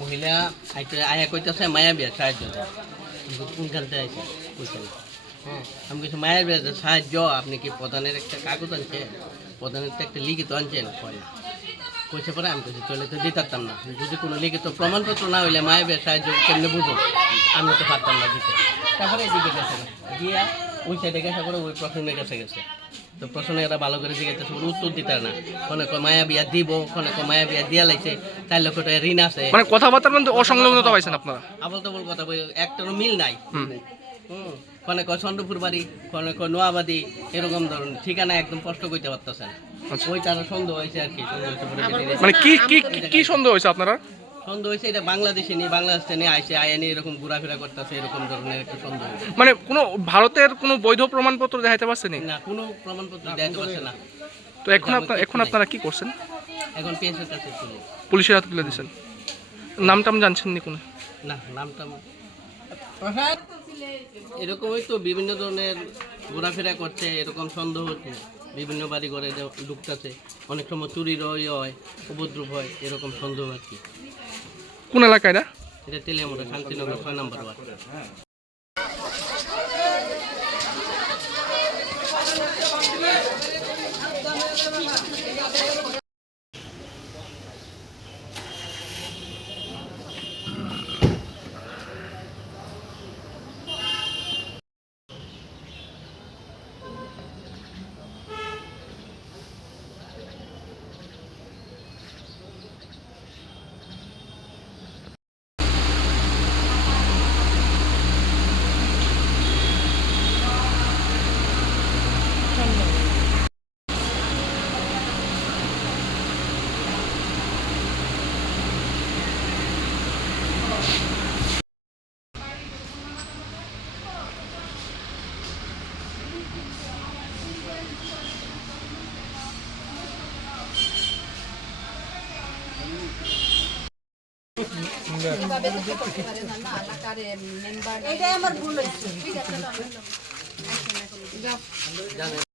মহিলা আইতে আয়া কইতেছে, মায়া বিয়া, সাহায্য কোনখানতে আইছে বুঝছেন? হ্যাঁ আমি কিছু মায়ের বিয়া, সাহায্য, আপনি কি প্রধানের একটা কাগজ আনছেন? প্রধানের তো একটা লিখিত আনছেন না। কইছে পরে আমি কইছি চলে তো দিতাম না। যদি কোনো লিখিত প্রমাণপত্র না হইলে মায়ের সাহায্য কেমনে বুঝো? আমি তো পারতাম না দিতে। তারপরে এদিকে গেছে গিয়া ওই সাইডে গেছে করে ওই প্রশ্নের কাছে গেছে। তো প্রশ্নে এরা ভালো করে জিজ্ঞাসা করে উত্তর দিতে না। কোনে কয় মায়া বিয়া দিব কোনে কয় মায়া বিয়া দিয়া লাইছে চার লক্ষ টাকা ঋণ আছে। মানে কথাবার্তার মধ্যে অসংলগ্নতা পাইছেন আপনারা? আবল তাবল কথা বই একটারও মিল নাই। হুম কোনে কয় চন্দ্রপুর বাড়ি কোনে কয় নোয়াবাদী এরকম ধরুন ঠিকানা একদম স্পষ্ট করতে পারতেছে না আচ্ছা। সন্দেহ হয়েছে আর কি সন্দেহ হয়েছে মানে কি কি কি- সন্দেহ হয়েছে আপনারা? সন্দেহ হয়েছে এটা বাংলাদেশে নিয়ে বাংলাদেশ নিয়ে আইসে আয়ানি এরকম ঘোরাফেরা করতেছে এরকম ধরনের একটা সন্দেহ মানে কোনো ভারতের কোনো বৈধ প্রমাণপত্র দেখাইতে পারছেন না? কোনো প্রমাণপত্র দেখাতে পারছে না। তো এখন আপনার এখন আপনারা কি করছেন? এখন পিএসের কাছে পুলিশের হাতে তুলে দিয়েছেন নাম টাম জানছেন নি কোনো? না নামটা প্রসাদ? এরকমই তো বিভিন্ন ধরনের ঘোরাফেরা করছে এরকম সন্দেহ হচ্ছে। বিভিন্ন বাড়ি ঘরে ঢুকতেছে অনেক সময় চুরির হয় উপদ্রব হয় এরকম সন্দেহ আর কি। কোন এলাকায় না এটা তেলিয়ামোড়া শান্তিনগর ছয় নম্বর ওয়ার্ড। জানেন